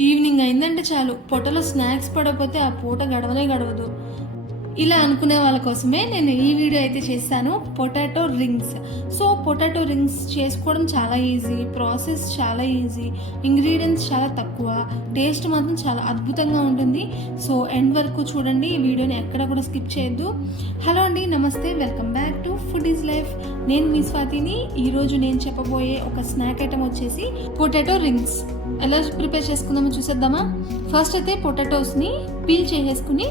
Evening అయిందంటే చాలు పొట్టలో స్నాక్స్ పడకపోతే ఆ పూట గడవనే గడవదు. ఇలా అనుకునే వాళ్ళ కోసమే నేను ఈ వీడియో అయితే చేశాను, potato rings. So potato rings చేసుకోవడం చాలా ఈజీ, ప్రాసెస్ చాలా ఈజీ, ఇంగ్రీడియంట్స్ చాలా తక్కువ, టేస్ట్ మాత్రం చాలా అద్భుతంగా ఉంటుంది. సో ఎండ్ వరకు చూడండి, ఈ వీడియోని ఎక్కడ కూడా స్కిప్ చేయొద్దు. హలో అండి, నమస్తే, welcome back to food is life. నేను మీ స్వాతిని. ఈరోజు నేను చెప్పబోయే ఒక స్నాక్ ఐటమ్ వచ్చేసి పొటాటో రింగ్స్. ఎలా ప్రిపేర్ చేసుకుందామో చూసేద్దామా. ఫస్ట్ అయితే పొటాటోస్ని పీల్ చేసేసుకుని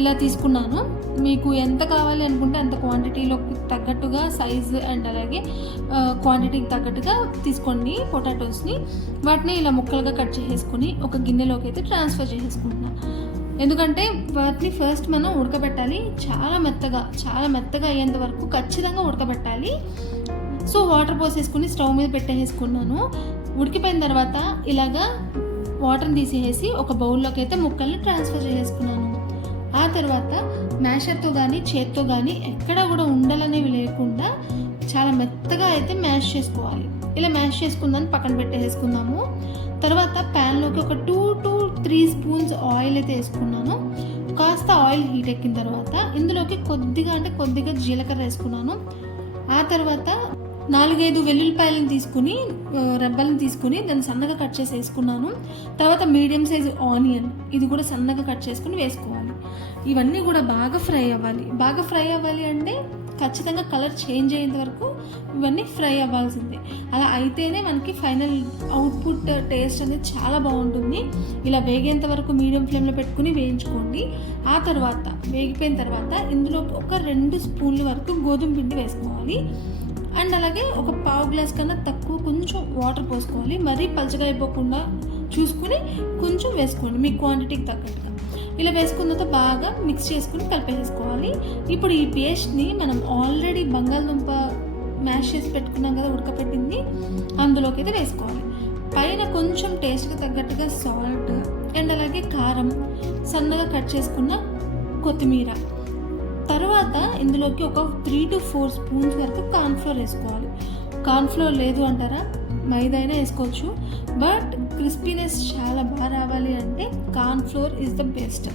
ఇలా తీసుకున్నాను. మీకు ఎంత కావాలి అనుకుంటే అంత క్వాంటిటీలోకి తగ్గట్టుగా సైజు అండ్ అలాగే క్వాంటిటీకి తగ్గట్టుగా తీసుకోండి పొటాటోస్ని. వాటిని ఇలా ముక్కలుగా కట్ చేసేసుకుని ఒక గిన్నెలోకి అయితే ట్రాన్స్ఫర్ చేసేసుకుంటున్నాను. ఎందుకంటే వాటిని ఫస్ట్ మనం ఉడకబెట్టాలి, చాలా మెత్తగా అయ్యేంత వరకు ఖచ్చితంగా ఉడకబెట్టాలి. సో వాటర్ పోసేసుకుని స్టవ్ మీద పెట్టేసుకున్నాను. ఉడికిపోయిన తర్వాత ఇలాగా వాటర్ని తీసేసి ఒక బౌల్లోకి అయితే ముక్కల్ని ట్రాన్స్ఫర్ చేసేసుకున్నాను. ఆ తర్వాత మ్యాషర్తో కానీ చేత్తో కానీ ఎక్కడా కూడా ఉండలనేవి లేకుండా చాలా మెత్తగా అయితే మ్యాష్ చేసుకోవాలి. ఇలా మ్యాష్ చేసుకుందాన్ని పక్కన పెట్టేసుకుందాము. తర్వాత ప్యాన్లోకి ఒక 2 to 3 స్పూన్స్ ఆయిల్ అయితే వేసుకున్నాను. కాస్త ఆయిల్ హీట్ ఎక్కిన తర్వాత ఇందులోకి కొద్దిగా జీలకర్ర వేసుకున్నాను. ఆ తర్వాత 4-5 వెల్లుల్లిపాయలను తీసుకుని రెబ్బలను తీసుకుని దాన్ని సన్నగా కట్ చేసి వేసుకున్నాను. తర్వాత మీడియం సైజు ఆనియన్, ఇది కూడా సన్నగా కట్ చేసుకుని వేసుకోవాలి. ఇవన్నీ కూడా బాగా ఫ్రై అవ్వాలి అంటే ఖచ్చితంగా కలర్ చేంజ్ అయ్యేంత వరకు ఇవన్నీ ఫ్రై అవ్వాల్సిందే. అలా అయితేనే మనకి ఫైనల్ అవుట్పుట్ టేస్ట్ అనేది చాలా బాగుంటుంది. ఇలా వేగేంత వరకు మీడియం ఫ్లేమ్లో పెట్టుకుని వేయించుకోండి. ఆ తర్వాత వేగిపోయిన తర్వాత ఇందులో ఒక 2 స్పూన్ల వరకు గోధుమ పిండి వేసుకోవాలి. అండ్ అలాగే ఒక పావు గ్లాస్ కన్నా తక్కువ కొంచెం వాటర్ పోసుకోవాలి. మరీ పలచగా అయిపోకుండా చూసుకుని కొంచెం వేసుకోండి మీ క్వాంటిటీకి తగ్గట్టుగా. ఇలా వేసుకున్న తర్వాత బాగా మిక్స్ చేసుకుని కలిపేసుకోవాలి. ఇప్పుడు ఈ పేస్ట్ని మనం ఆల్రెడీ బంగాళదుంప మ్యాష్ చేసి పెట్టుకున్నాం కదా, ఉడకపెట్టింది, అందులోకి అయితే వేసుకోవాలి. పైన కొంచెం టేస్ట్కి తగ్గట్టుగా సాల్ట్ అండ్ అలాగే కారం, సన్నగా కట్ చేసుకున్న కొత్తిమీర. తర్వాత ఇందులోకి ఒక 3 to 4 స్పూన్స్ వరకు కార్న్ఫ్లోర్ వేసుకోవాలి. కార్న్ఫ్లోర్ లేదు అంటారా, మైదా అయినా వేసుకోవచ్చు. బట్ క్రిస్పీనెస్ చాలా బాగా రావాలి అంటే cornflour is the best.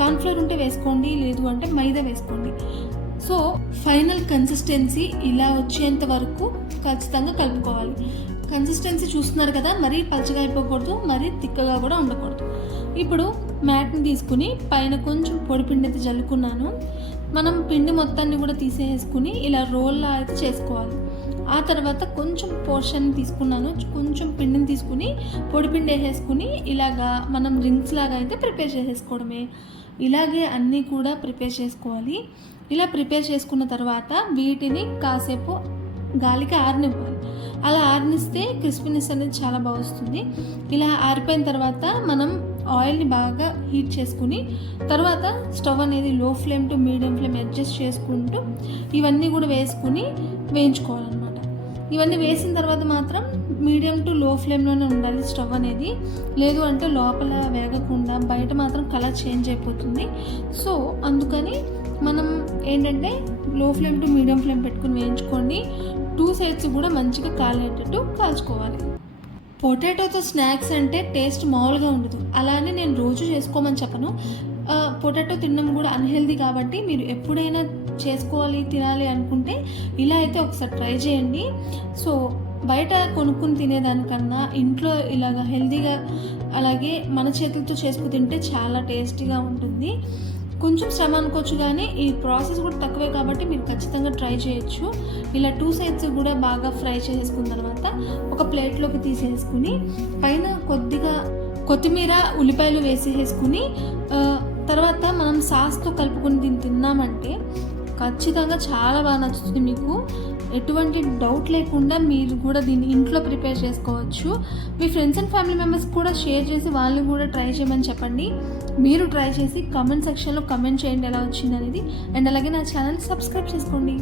Cornflour ఉంటే వేసుకోండి, లేదు అంటే మైదా వేసుకోండి. సో ఫైనల్ కన్సిస్టెన్సీ ఇలా వచ్చేంత వరకు ఖచ్చితంగా కలుపుకోవాలి. కన్సిస్టెన్సీ చూస్తున్నారు కదా, మరీ పలచగా అయిపోకూడదు, మరీ తిక్కగా కూడా ఉండకూడదు. ఇప్పుడు మ్యాట్ని తీసుకుని పైన కొంచెం పొడి పిండి అయితే జల్లుకున్నాను. మనం పిండి మొత్తాన్ని కూడా తీసేసుకుని ఇలా రోల్లా అయితే చేసుకోవాలి. ఆ తర్వాత కొంచెం పోర్షన్ తీసుకున్నాను, కొంచెం పిండిని తీసుకుని పొడి పిండి వేసేసుకుని ఇలాగా మనం రింగ్స్ లాగా అయితే ప్రిపేర్ చేసేసుకోవడమే. ఇలాగే అన్నీ కూడా ప్రిపేర్ చేసుకోవాలి. ఇలా ప్రిపేర్ చేసుకున్న తర్వాత వీటిని కాసేపు గాలికి ఆరనివ్వాలి. అలా ఆరనిస్తే క్రిస్పీనెస్ అనేది చాలా బాగా వస్తుంది. ఇలా ఆరిపోయిన తర్వాత మనం ఆయిల్ని బాగా హీట్ చేసుకుని తర్వాత స్టవ్ అనేది లో flame to medium flame adjust చేసుకుంటూ ఇవన్నీ కూడా వేసుకుని వేయించుకోవాలన్నమాట. ఇవన్నీ వేసిన తర్వాత మాత్రం మీడియం టు లో ఫ్లేమ్లోనే ఉండాలి స్టవ్ అనేది, లేదు అంటే లోపల వేగకుండా బయట మాత్రం కలర్ చేంజ్ అయిపోతుంది. సో అందుకని మనం ఏంటంటే లో ఫ్లేమ్ టు మీడియం ఫ్లేమ్ పెట్టుకుని వేయించుకోండి. 2 సైడ్స్ కూడా మంచిగా కాలేటట్టు కాల్చుకోవాలి. పొటాటోతో స్నాక్స్ అంటే టేస్ట్ మామూలుగా ఉండదు. అలానే నేను రోజు చేసుకోమని చెప్పను. పొటాటో తినడం కూడా అన్హెల్దీ కాబట్టి మీరు ఎప్పుడైనా చేసుకోవాలి తినాలి అనుకుంటే ఇలా అయితే ఒకసారి ట్రై చేయండి. సో బయట కొనుక్కుని తినేదానికన్నా ఇంట్లో ఇలాగ హెల్దీగా అలాగే మన చేతులతో చేసుకు తింటే చాలా టేస్టీగా ఉంటుంది. కొంచెం శ్రమ అనుకోవచ్చు కానీ ఈ ప్రాసెస్ కూడా తక్కువే కాబట్టి మీరు ఖచ్చితంగా ట్రై చేయొచ్చు. ఇలా 2 సైడ్స్ కూడా బాగా ఫ్రై చేసుకున్న తర్వాత ఒక ప్లేట్లోకి తీసేసుకుని పైన కొద్దిగా కొత్తిమీర ఉల్లిపాయలు వేసేసుకుని తర్వాత మనం సాస్తో కలుపుకొని దీన్ని తిన్నామంటే ఖచ్చితంగా చాలా బాగా నచ్చుతుంది. మీకు ఎటువంటి డౌట్ లేకుండా మీరు కూడా దీన్ని ఇంట్లో ప్రిపేర్ చేసుకోవచ్చు. మీ ఫ్రెండ్స్ అండ్ ఫ్యామిలీ మెంబర్స్ కూడా షేర్ చేసి వాళ్ళని కూడా ట్రై చేయమని చెప్పండి. మీరు ట్రై చేసి కామెంట్ సెక్షన్లో కామెంట్ చేయండి ఎలా వచ్చింది అనేది. అండ్ అలాగే నా ఛానల్ సబ్స్క్రైబ్ చేసుకోండి.